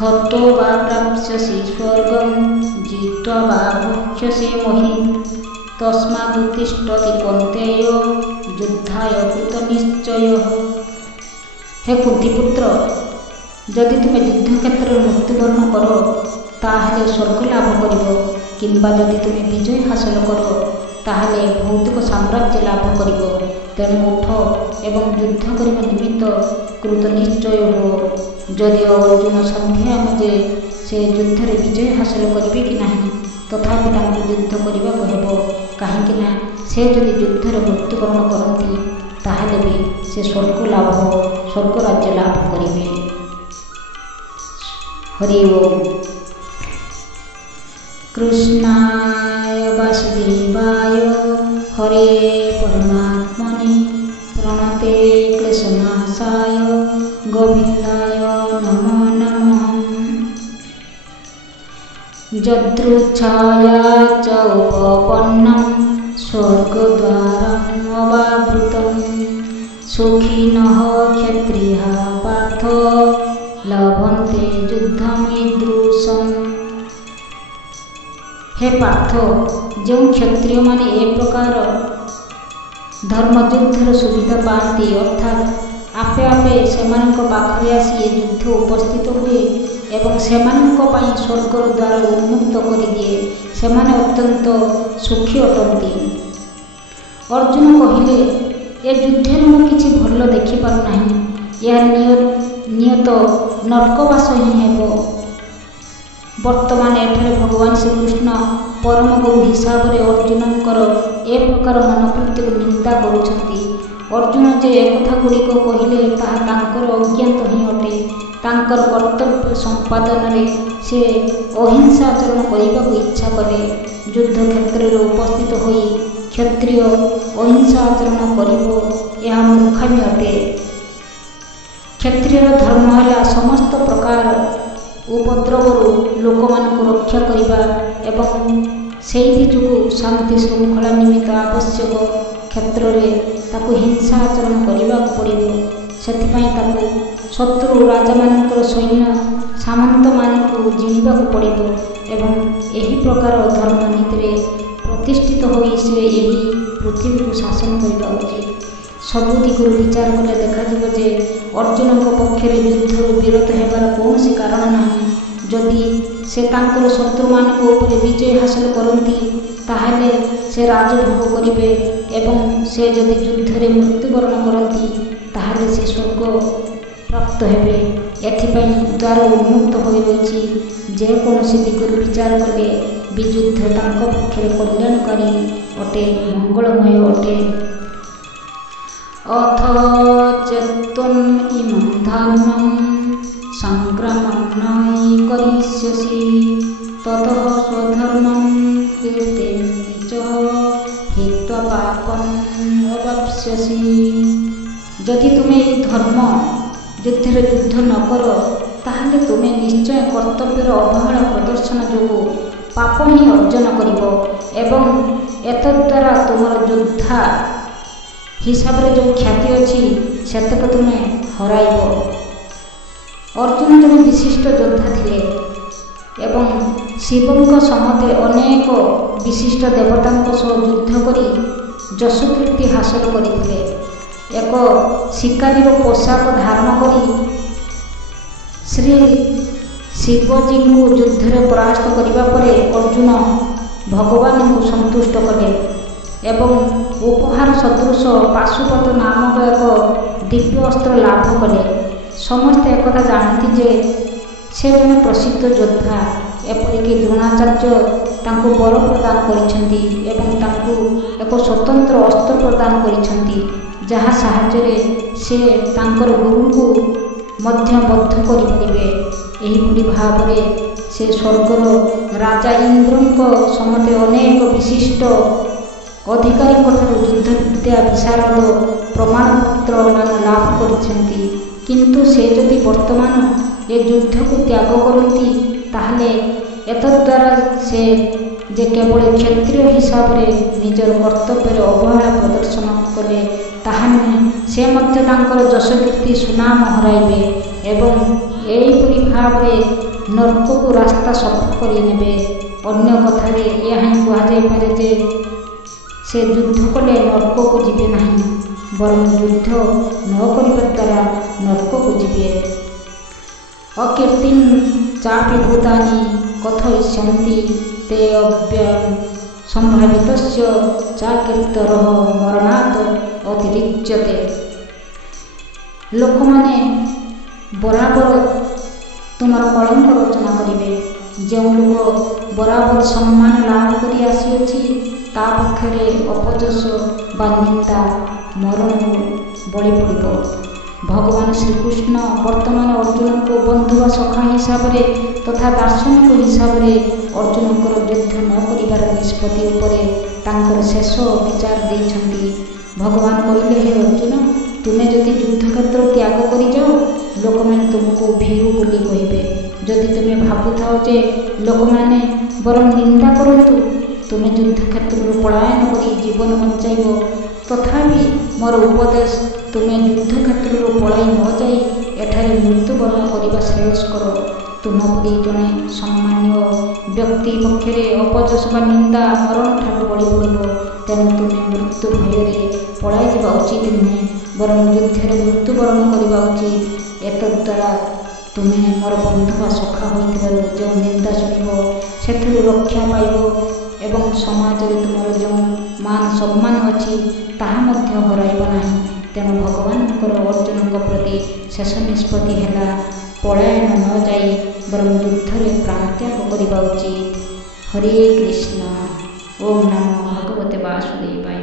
हतो वा प्राप्स्यसि स्वर्गं जित्वा वा भुक्ष्यसे महीम् तस्मादुत्तिष्ठति कौन्तेय युद्धाय कृतनिश्चयः। हे कुंतीपुत्र, जदि तुमे युद्ध क्षेत्र में मृत्युवरण कर ताहले स्वर्ग लाभ कर, किंबा जदि तुमे विजय हासिल कर ताहले भौतिक साम्राज्य लाभ कर। तेणु उठ एवं युद्ध करने निमित्त कृतनिश्चय हो। जदि अर्जुन सन्देह जे से युद्ध में विजय हासिल करेंगे कि नहीं, तथापि तांको युद्ध करने को हेब, कहीं से जदि युद्ध में मृत्युवरण करती ताहले भी से स्वर्ग राज्य लाभ करेंगे। हरि ओम। कृष्णाय वासुदेवाय हरे परमात्मने प्रणते क्लेशनाशाय गोविन्दाय नमो नमः। यदृच्छया च उपपन्नं स्वर्गद्वारम् अवावृतं सुखिनः क्षत्रियाः पार्थ लभन्ते युद्धमीदृशम्। हे पार्थ, जो क्षत्रिय माने एक प्रकार धर्मयुद्धर सुविधा पाती, अर्थात आपे आपे सेमानक पाखरे आसी युद्ध उपस्थित हुए एवं सेमानक पई स्वर्गर द्वार उन्मुक्त कर दिए, सेमाने अत्यंत सुखी अटंती। अर्जुन कहिले, ए युद्धे मु किछि भल देखि पारु नाही, यह नियत नरकवास ही हेब। वर्तमान एठारे भगवान श्रीकृष्ण परम गुरु हिसाब से अर्जुनकर ए प्रकार मनोवृत्ति को निंदा करुछंती। अर्जुन जे एकथा गुड़िक कहले ताहा तांकर अज्ञात ही अटे। तांकर कर्तव्य संपादन में से अहिंसा आचरण करने को इच्छा कले। युद्ध क्षेत्र में उपस्थित होई क्षत्रिय अहिंसा आचरण करिबो, यह मूर्खामी अटे। क्षत्रियर धर्म है समस्त प्रकार उपद्रवरू लोक मानक रक्षा करने एवं से शांति श्रृंखला निमित्त आवश्यक क्षेत्र में ताकू हिंसा आचरण करने पड़ो। से शत्रु राजा मानकर सैन्य सामंत मानक जिणवा पड़ो एवं यही प्रकार धर्मनीति में प्रतिष्ठित होई से यही पृथ्वी को शासन करने उचित। सबु दिगरू विचार कले देखा जे अर्जुन पक्षरे युद्ध विरत होबार कौन कारण नहीं। जदि से तांकर शत्रु मानक ऊपर विजय हासिल करती ताहले से राजभोग करेंगे एवं से जदि युद्ध में मृत्युवरण करती ताहले से स्वर्ग प्राप्त हेबे। एथिपाई द्वार उन्मुक्त हो रही। जेकोसी दिगरू विचार कले भी युद्ध तांको पक्षरे कल्याणकारी अटे, मंगलमय अटे। अथ चेत्त्वम् इमं धर्मं संग्रामं न करिष्यसि ततः स्वधर्मं कीर्तिं च हित्वा पापम् अवाप्स्यसि। यदि तुम्हें धर्म युद्ध न कर ताहले तुम्हें निश्चय कर्तव्यर अवहेला प्रदर्शन जो पाप ही अर्जन करिब एवं एतद्वारा तुमर योद्धा हिसाब रे जो ख्याति अच्छी सेतक तुम्हें हराइब। अर्जुन जन विशिष्ट योद्धा थिले एवं शिवंक समते अनेक विशिष्ट देवतांक सह युद्ध करी यशकीर्ति हासिल करथिले। एक शिकारी पोशाक धारण करी श्री शिवजी को युद्ध में परास्त करने पर अर्जुन भगवान को संतुष्ट कले एवं उपहार सदृश पाशुपत नामक एक दिव्य अस्त्र लाभ कले। समस्ते एक जानती जे से जन प्रसिद्ध योद्धा। एपरिकी द्रोणाचार्य तांको बर प्रदान करिसेंती एवं तांको एक स्वतंत्र अस्त्र प्रदान करिसेंती जहाँ साहाय्य से तांकर गुरु को मध्य बद्ध करिपरिबे। एहिपरि भाव में से स्वर्गर राजा इंद्रंक समते अनेक विशिष्ट अधिकारी युद्ध विद्या विशारद प्रमाणपत्र मान लाभ करिसेंती। किंतु से जदि वर्तमान ये युद्ध को त्याग करती ताहले एतद्वारा से जे केवल क्षत्रिय हिसाब से निजर कर्तव्य अवहेला प्रदर्शन कले ताहा नुहे, से मध्य तांकर यशकीर्ति सुनाम हराइबे एवं ଏହିପରି ଭାବରେ ନର୍କକୁ ରାସ୍ତା ସଫା କରିନେବେ। ଅନ୍ୟ କଥାରେ ଏହା ହିଁ କୁହାଯାଇପାରେ ଯେ ସେ ଯୁଦ୍ଧ କଲେ ନର୍କକୁ ଯିବେ ନାହିଁ, ବରଂ ଯୁଦ୍ଧ ନ କରିବା ଦ୍ୱାରା ନର୍କକୁ ଯିବେ। ଅକୀର୍ତ୍ତିଂ ଚାପି ଭୂତାନି କଥୟିଷ୍ୟନ୍ତି ତେ ଅବ୍ୟୟଂ ସମ୍ଭାବିତସ୍ୟ ଚାକୀର୍ତ୍ତରଃ ମରଣାତ୍ ଅତିରିଚ୍ୟତେ। ଲୋକମାନେ ବରାବର ତୁମର କଳଙ୍କ ରଚନା କରିବେ। ଯେଉଁ ଲୋକ ବରାବର ସମ୍ମାନ ଲାଭ କରି ଆସିଅଛି ତା ପକ୍ଷରେ ଅପଯଶ ବା ନିନ୍ଦା ମରଣକୁ ବଳି ପଡ଼ିବ। ଭଗବାନ ଶ୍ରୀକୃଷ୍ଣ ବର୍ତ୍ତମାନ ଅର୍ଜୁନଙ୍କୁ ବନ୍ଧୁ ବା ସଖା ହିସାବରେ ତଥା ଦାର୍ଶନିକ ହିସାବରେ ଅର୍ଜୁନଙ୍କର ଯୁଦ୍ଧ ନ କରିବାର ନିଷ୍ପତ୍ତି ଉପରେ ତାଙ୍କର ଶେଷ ବିଚାର ଦେଇଛନ୍ତି। ଭଗବାନ କହିଲେ, ହେ ଅର୍ଜୁନ, ତୁମେ ଯଦି ଯୁଦ୍ଧକ୍ଷେତ୍ର ତ୍ୟାଗ କରିଯାଅ ଲୋକମାନେ ତୁମକୁ ଭୀରୁ ବୋଲି କହିବେ। ଯଦି ତୁମେ ଭାବୁଥାଅ ଯେ ଲୋକମାନେ ବରଂ ନିନ୍ଦା କରନ୍ତୁ, ତୁମେ ଯୁଦ୍ଧକ୍ଷେତ୍ରରୁ ପଳାୟନ କରି ଜୀବନ ବଞ୍ଚାଇବ, ତଥାପି ମୋର ଉପଦେଶ, ତୁମେ ଯୁଦ୍ଧକ୍ଷେତ୍ରରୁ ପଳାଇ ନ ଯାଇ ଏଠାରେ ମୃତ୍ୟୁବରଣ କରିବା ଶ୍ରେୟସ୍କର। ତୁମ ପରି ଜଣେ ସମ୍ମାନୀୟ ବ୍ୟକ୍ତି ପକ୍ଷରେ ଅପଯଶ ବା ନିନ୍ଦା ମରଣଠାରୁ ବଳି ପଡ଼ିବ। ତେଣୁ ତୁମେ ମୃତ୍ୟୁ ଭୟରେ ପଳାଇ ଯିବା ଉଚିତ ନୁହେଁ, ବରଂ ଯୁଦ୍ଧରେ ମୃତ୍ୟୁବରଣ କରିବା ଉଚିତ। ଏତଦ୍ଦ୍ୱାରା ତୁମେ ମୋର ବନ୍ଧୁ ବା ସଖା ହୋଇଥିବାରୁ ଯେଉଁ ନିନ୍ଦା ଶୁଣିବ ସେଥିରୁ ରକ୍ଷା ପାଇବ ଏବଂ ସମାଜରେ ତୁମର ଯେଉଁ ମାନ ସମ୍ମାନ ଅଛି ତାହା ମଧ୍ୟ ହରାଇବ ନାହିଁ। ତେଣୁ ଭଗବାନଙ୍କର ଅର୍ଜୁନଙ୍କ ପ୍ରତି ଶେଷ ନିଷ୍ପତ୍ତି ହେଲା ପଳାୟନ ନ ଯାଇ ବରଂ ଯୁଦ୍ଧରେ ପ୍ରାଣତ୍ୟାଗ କରିବା ଉଚିତ। ହରେ କୃଷ୍ଣ। ଓମ୍ ନମୋ ଭଗବତେ ବାସୁଦେବାୟ।